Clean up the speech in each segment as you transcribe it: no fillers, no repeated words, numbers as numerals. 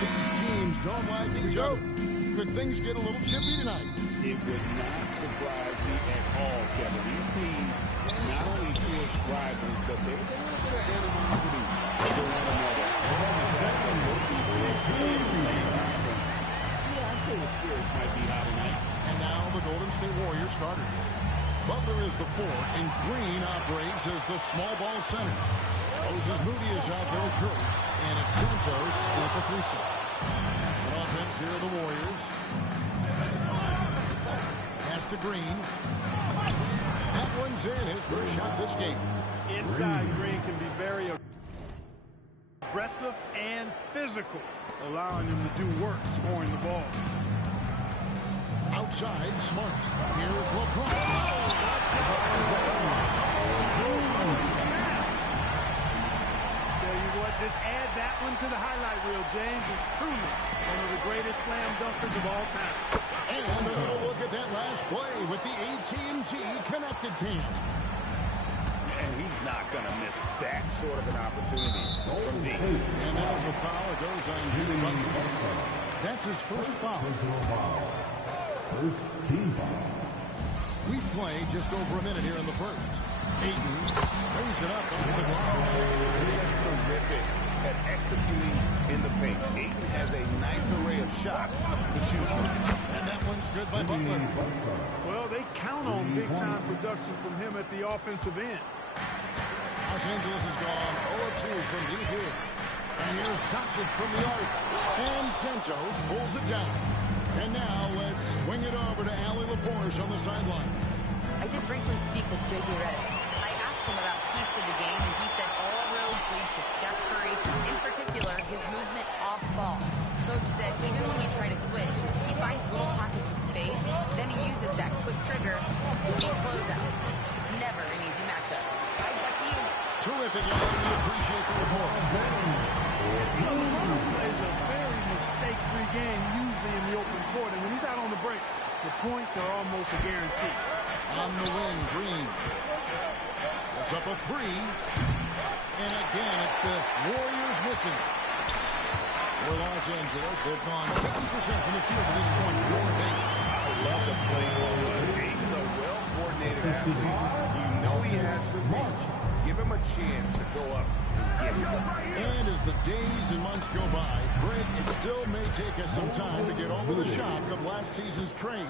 These teams don't like each other. Could things get a little chippy tonight? It would not surprise me at all, Kevin. These teams not only fierce rivals, but there's a little bit of animosity to one another. The fact that both these teams play in the same conference. Yeah, I'd say the spirits might be high tonight. And now the Golden State Warriors starters. Butler is the 4, and Green operates as the small ball center. Moses Moody is out there with Curry, and it's Santos at the 3 slot. An offense here of the Warriors. Pass to Green. That one's in. His first shot this game. Inside, Green can be very aggressive and physical, allowing him to do work scoring the ball. Outside, Smart. Here's LeBron. Tell you what, just add that one to the highlight reel. James is truly one of the greatest slam dunkers of all time. And a look at that last play with the AT&T connected cam. And he's not going to miss that sort of an opportunity from deep. And that was a foul. It goes on Jimmy Butler. That's his first foul. First team foul. We play just over a minute here in the first. Ayton brings it up over the glass. Just terrific at executing in the paint. Ayton has a nice array of shots to choose from. And that one's good by Butler. Well, they count on big-time production from him at the offensive end. Los Angeles has gone 0-2 from deep here. And here's Doncic from the arc. And Santos pulls it down. And now let's swing it over to Allie LaForge on the sideline. I did briefly speak with J.J. Redick. I asked him about keys to the game, and he said all roads lead to Steph Curry, in particular, his movement off ball. Coach said even when you try to switch, he finds little pockets of space, then he uses that quick trigger to beat closeouts. It's never an easy matchup. Guys, back to you. Terrific, Allie. We appreciate the report. LeBron plays a very mistake-free game, usually in the open court, and when he's out on the break, the points are almost a guarantee. On the wing, Green. It's up a 3. And again, it's the Warriors missing. For Los Angeles, they've gone 50% from the field at this point. 4 of 8. I love the play ball. Ayton's a well-coordinated athlete. You know he has the reach. Give him a chance to go up and get it. And as the days and months go by, Greg, it still may take us some time to get over the shock of last season's trade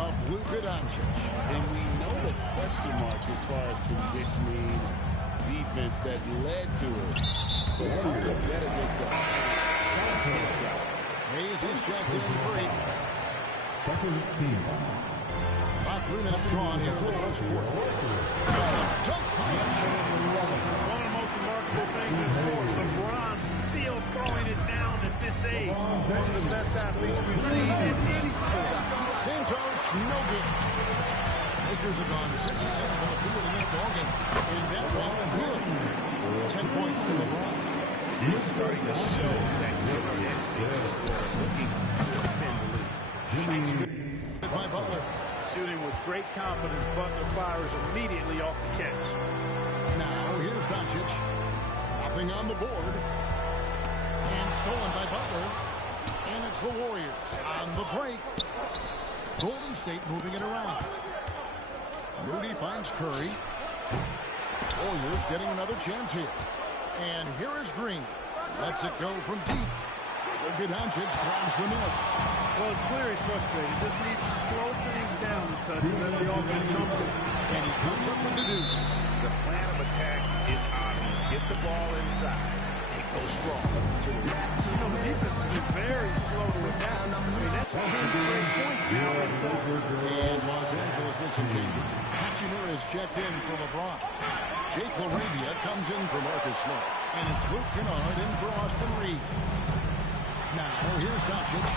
of Luka Doncic. And we know the question marks as far as conditioning, defense that led to it. But we're going to bet against us. Hayes is checked in for 8. Second team. About 3 minutes gone here in the first quarter. One of the most remarkable things in sports, LeBron still throwing it down at this age. One of the best athletes we've seen in any sport. Santos, no good. Lakers have gone 6 of 10 from the field in this ballgame. And that one good. 10 points for LeBron. He's starting to show that killer instinct. Looking to extend the lead. Shots good by Butler. Shooting with great confidence, Butler fires immediately off the catch. Now, here's Doncic. Nothing on the board. And stolen by Butler. And it's the Warriors on the break. Golden State moving it around. Moody finds Curry. Warriors getting another chance here. And here is Green. Lets it go from deep. Luka Doncic grabs the miss. Well, it's clear he's frustrated. Just needs to slow things down a touch and let the offense come to him. And he comes up with the deuce. The plan of attack is obvious. Get the ball inside and go strong to the rim. You know, the defense has been very slow to adapt. I mean, that's 10 great points now. And Los Angeles with some changes. Hachimura is checked in for LeBron. Jake LaRavia comes in for Marcus Smart. And it's Luke Kennard in for Austin Reed. Now, here's Doncic.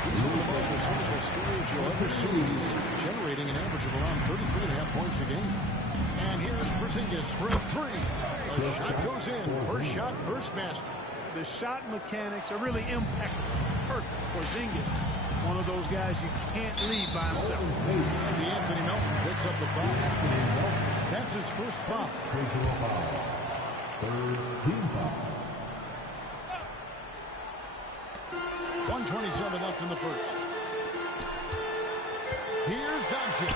He's one of the most resourceful scorers you'll ever see. He's generating an average of around 33.5 points a game. And here's Porzingis for a 3. The shot goes in. First shot, first basket. The shot mechanics are really impeccable. Perfect. Porzingis, one of those guys you can't leave by himself. And Anthony Melton picks up the foul. That's his first foul. Third team foul. 1:27 left in the first. Here's Doncic.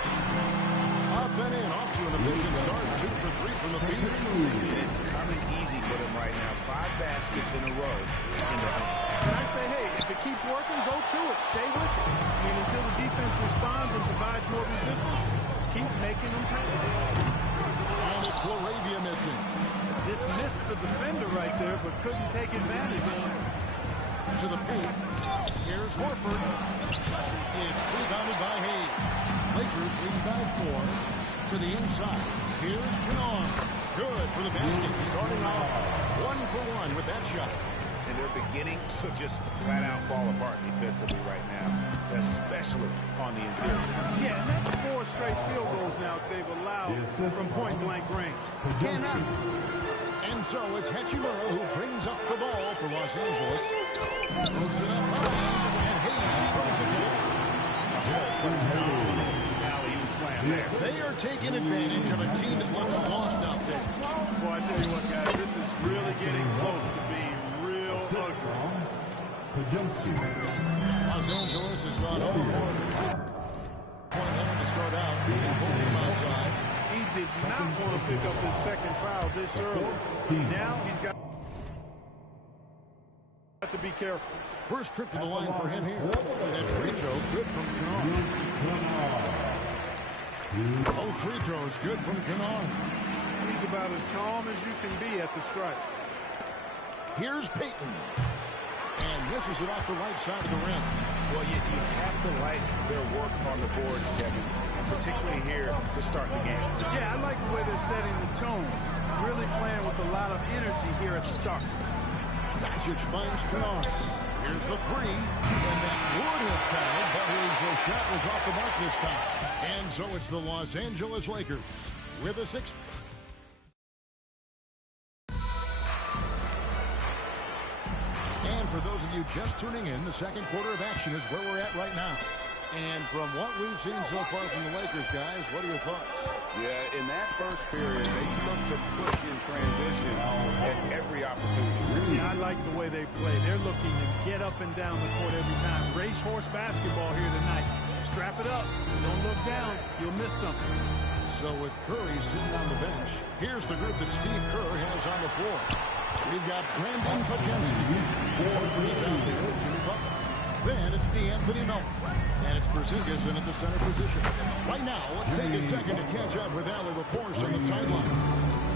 Up and in, off to an efficient start. 2 for 3 from the field. It's coming easy for them right now. 5 baskets in a row in the home. And I say, hey, if it keeps working, go to it. Stay with it. I mean, until the defense responds and provides more resistance, keep making them pay. And it's Laravia missing. Dismissed the defender right there, but couldn't take advantage. To the paint. Here's Horford. It's rebounded by Hayes. Lakers lead by 4. To the inside. Here's Kennard. Good for the basket. Starting off 1 for 1 with that shot. And they're beginning to just flat out fall apart defensively right now, especially on the interior. Yeah, and that's 4 straight field goals now they've allowed from point-blank range. Cannot. And so it's Hachimura who brings up the ball for Los Angeles. Moves it up high, and Hayes throws it down. Alley-oop slam there. They are taking advantage of a team that looks lost out there. Boy, I tell you what, guys, this is really getting close to being real ugly. Los Angeles has gone over 4 point line to start out. Being pulled from outside. He did not want to pick up his second foul this early. Now he's got to be careful. First trip to the line for him here. That free throw good from Kennard. Both free throws good from Kennard. He's about as calm as you can be at the strike. Here's Payton. And misses it off the right side of the rim. Well, you have to like their work on the boards, Kevin, particularly here to start the game. Yeah, I like the way they're setting the tone. Really playing with a lot of energy here at the start. Doncic finds Kennard. Here's the 3. And that would have counted, but his shot was off the mark this time. And so it's the Los Angeles Lakers with a 6. And for those of you just tuning in, the second quarter of action is where we're at right now. And from what we've seen so far from the Lakers, guys, what are your thoughts? Yeah, in that first period, they looked to push in transition at every opportunity. Yeah, I like the way they play. They're looking to get up and down the court every time. Racehorse basketball here tonight. Strap it up. Don't look down. You'll miss something. So with Curry sitting on the bench, here's the group that Steve Kerr has on the floor. We've got Brandon Pajemski. Horford out there, Jimmy Butler. Then it's DeAnthony Melton. And it's Porzingis in at the center position. Right now, let's take a second to catch up with Allie LaForce on the sideline.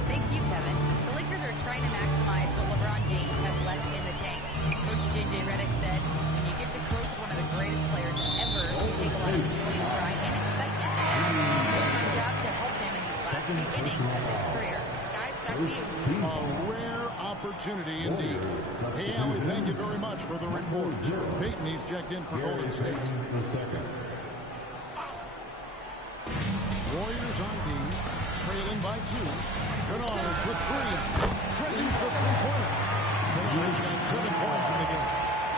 Thank you, Kevin. The Lakers are trying to maximize what LeBron James has left in the tank. Coach J.J. Redick said, when you get to coach one of the greatest players ever, you take a lot of joy, pride, and excitement. It's my job to help him in these last few innings of his career. Guys, back to you. A rare opportunity indeed. Hey, Allie, thank you very much for the report. Peyton, he's checked in for Golden State. Warriors on D, trailing by 2. Kennard for 3. Trailing for the 3-pointer. Kennard's got 7 points in the game.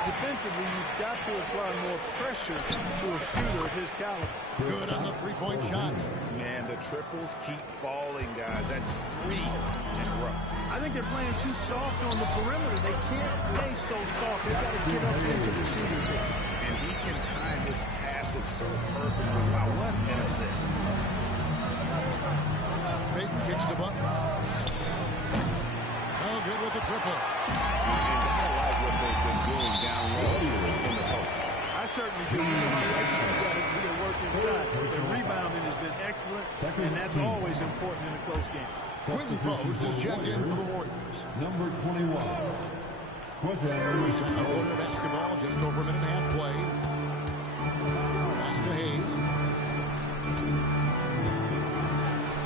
Defensively, you've got to apply more pressure to a shooter of his caliber. Good on the 3-point shot. Man, the triples keep falling, guys. That's 3 in a row. I think they're playing too soft on the perimeter. They can't stay so soft. They've got to get up into the shooters here. And he can time his passes so perfectly. Wow, what an assist. Peyton kicks to Butler. Oh, good with the triple. And I like what they've been doing down low in the post. I certainly do. I like to see guys do their work inside. Their rebounding has been excellent, and that's always important in a close game. Quentin Post is checked in for the Warriors. Number 21. Second quarter of basketball, just over a minute and a half played. Pass to Hayes.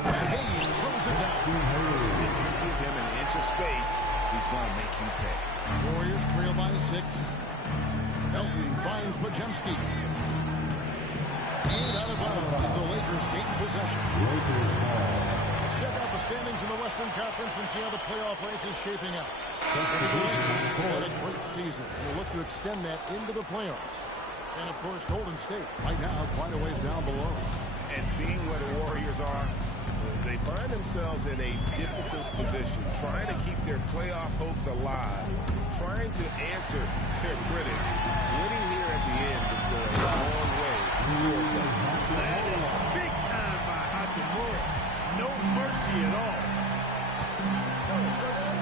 And Hayes throws it down. If you give him an inch of space, he's going to make you pay. Warriors trail by 6. Melton finds Pajemski. And out of bounds as the Lakers gain possession. Let's check out the standings in the Western Conference and see how the playoff race is shaping up. The Lakers had a great season. We'll look to extend that into the playoffs. And, of course, Golden State right now quite a ways down below. And seeing where the Warriors are, They find themselves in a difficult position, trying to keep their playoff hopes alive, trying to answer their critics. Winning here at the end would go a long way. That is big time by Hachimura. No mercy at all.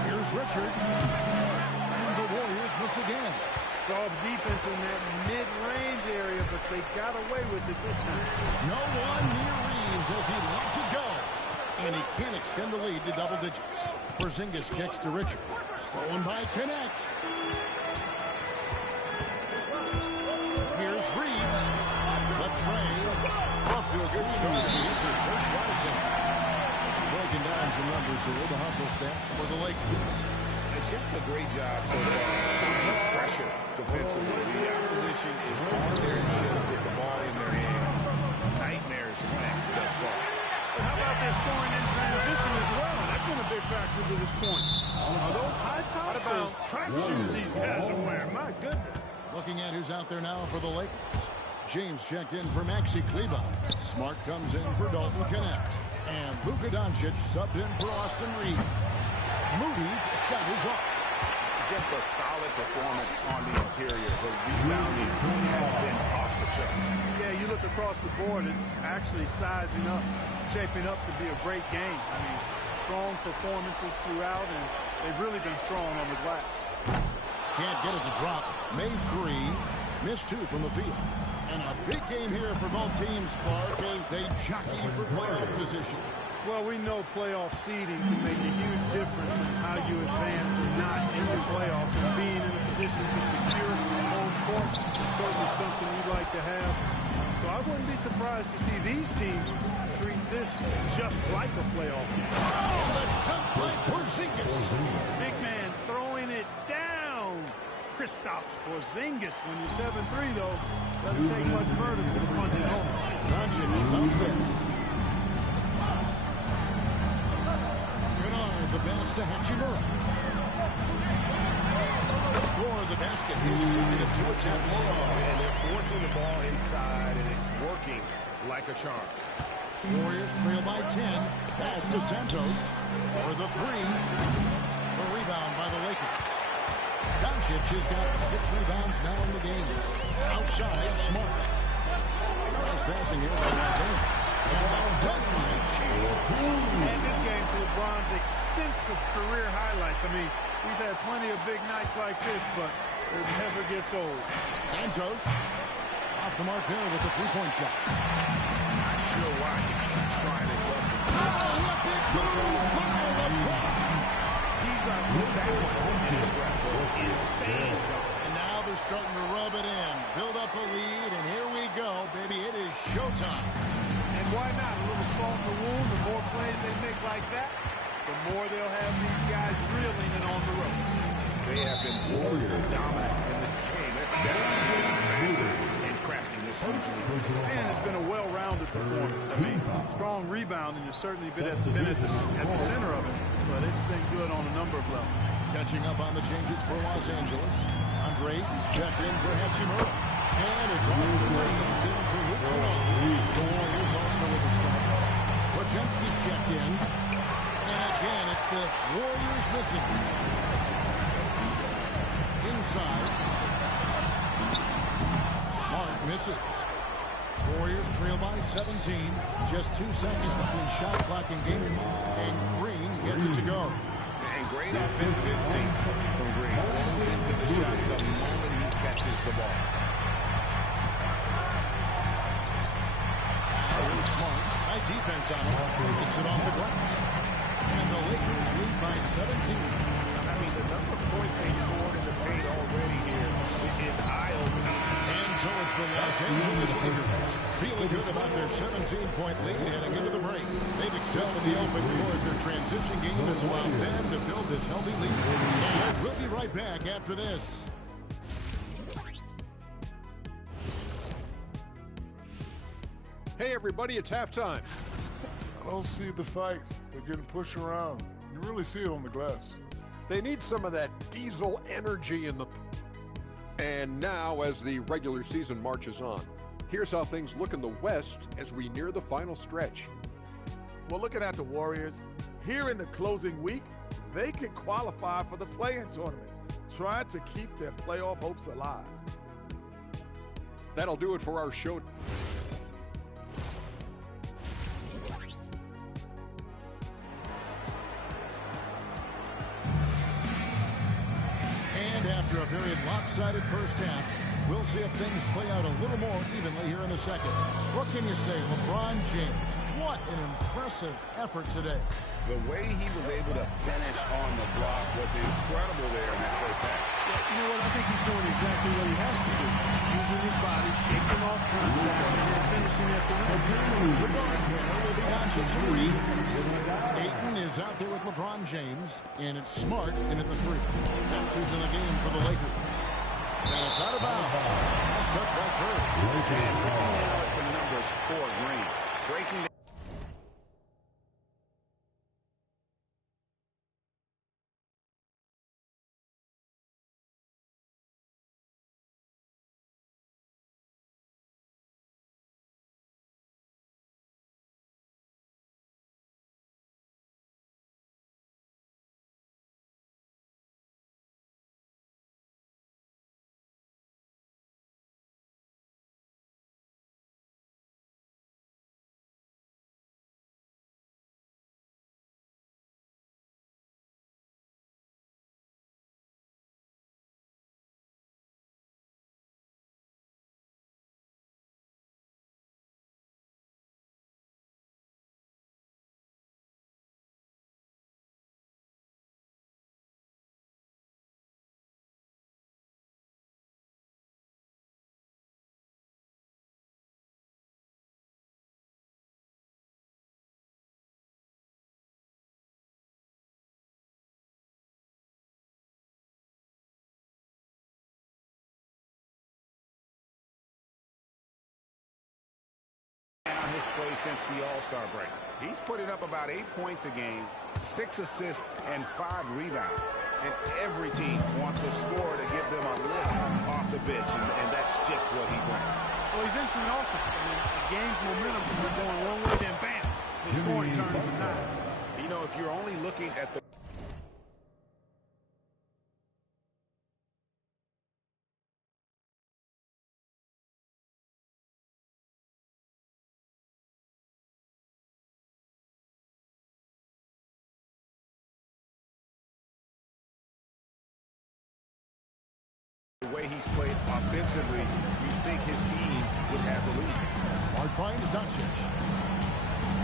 Here's Richard. And the Warriors miss again. Soft defense in that mid-range area, but they got away with it this time. No one near Reeves as he lets it go. And he can't extend the lead to double digits. Porzingis kicks to Richard. Stolen by Connect. Here's Reeves. The tray. Off to a good start. He hits his first shot attempt. Breaking down some numbers here. The hustle stats for the Lakers. Just a great job so far. Pressure defensively. The opposition is on their heels with the ball in their hand. Nightmares plans thus far. But how about their scoring in transition as well? That's been a big factor to this point. Are those high tops or track shoes these guys are wearing? My goodness. Looking at who's out there now for the Lakers. James checked in for Maxi Kleber. Smart comes in for Dalton Connect. And Luka Doncic subbed in for Austin Reeves. Moody's shot is off. Just a solid performance on the interior. The rebounding has been off the chart. Yeah, you look across the board, it's actually sizing up, shaping up to be a great game. I mean, strong performances throughout, and they've really been strong on the glass. Can't get it to drop. Made 3. Missed 2 from the field. And a big game here for both teams, Clark, as they jockey for playoff position. Well, we know playoff seeding can make a huge difference in how you advance or not in the playoffs. And being in a position to secure home court is certainly something you'd like to have. So I wouldn't be surprised to see these teams treat this just like a playoff game. Oh, the dunk by Porzingis. Big man throwing it down. Kristaps Porzingis. When you're 7'3", though, doesn't take much vertical to punch it home. Doncic comes in. The bounce to Hachimura. Score the basket. His second of 2 attempts. And they're forcing the ball inside, and it's working like a charm. Warriors trail by 10. Pass to Santos for the 3. A rebound by the Lakers. Doncic has got 6 rebounds now in the game. Outside, Smart. Nice passing here by Los Angeles. And this game for LeBron's extensive career highlights. I mean, he's had plenty of big nights like this, but it never gets old. Santos off the mark there with the 3-point shot. Not sure why he keeps trying his luck. He's got to put that one in his grab. Insane. And now they're starting to rub it in. Build up a lead, and here we go, baby. It is showtime. And why not? A little salt in the wound. The more plays they make like that, the more they'll have these guys reeling and on the road. They have been Warrior dominant in this game. That's definitely in crafting this one. And it's been a well-rounded performance. I mean, strong rebounding has certainly been at the center of it, but it's been good on a number of levels. Catching up on the changes for Los Angeles. Andre is checked in for Hachimura. And it's Austin Reeves in for Luke Kennard. The Warriors also with the set. Porzingis checked in. And again, it's the Warriors missing. Inside. Smart misses. Warriors trail by 17. Just 2 seconds between shot clock and game clock. And Green gets it to go. And great offensive instincts from Green. Goes into the shot the moment he catches the ball. Smart. Tight defense on him. Gets it off the glass. And the Lakers lead by 17. I mean, the number of points they've scored in the paint already here is eye-opening. And so it's the Los Angeles Lakers feeling good about their 17-point lead heading into the break. They've excelled in the open court. Their transition game has allowed them to build this healthy lead. And we'll be right back after this. Hey, everybody, it's halftime. I don't see the fight. They're getting pushed around. You really see it on the glass. They need some of that diesel energy in the... And now, as the regular season marches on, here's how things look in the West as we near the final stretch. Well, looking at the Warriors, here in the closing week, they can qualify for the play-in tournament, trying to keep their playoff hopes alive. That'll do it for our show. And after a very lopsided first half, we'll see if things play out a little more evenly here in the second. What can you say, LeBron James? What an impressive effort today. The way he was able to finish on the block was incredible there in that first half. Yeah, you know what? I think he's doing exactly what he has to do. Using his body, shaking off contact, and then finishing at the rim. The guard there will be on to three. Ayton is out there with LeBron James, and it's Smart in at the three. That's who's in the game for the Lakers. And it's out of bounds. Nice touch by Curry. And looking now at some numbers for Green. Breaking on his play since the All-Star break. He's putting up about 8 points a game, 6 assists, and 5 rebounds. And every team wants a scorer to give them a lift off the bench, and that's just what he brings. Well, he's instant offense. I mean, the game's momentum from going one way, then bam, his scoring turns the tide. You know, if you're only looking at the way he's played offensively, you'd think his team would have the lead. Smart finds Doncic.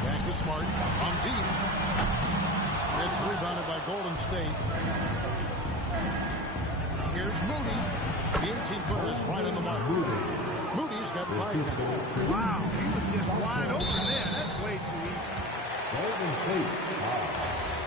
Back to Smart. On deep. It's rebounded by Golden State. Here's Moody. The 18-footer is right on the mark. Moody's got 5 now. Wow, he was just wide open there. That's way too easy. Golden State.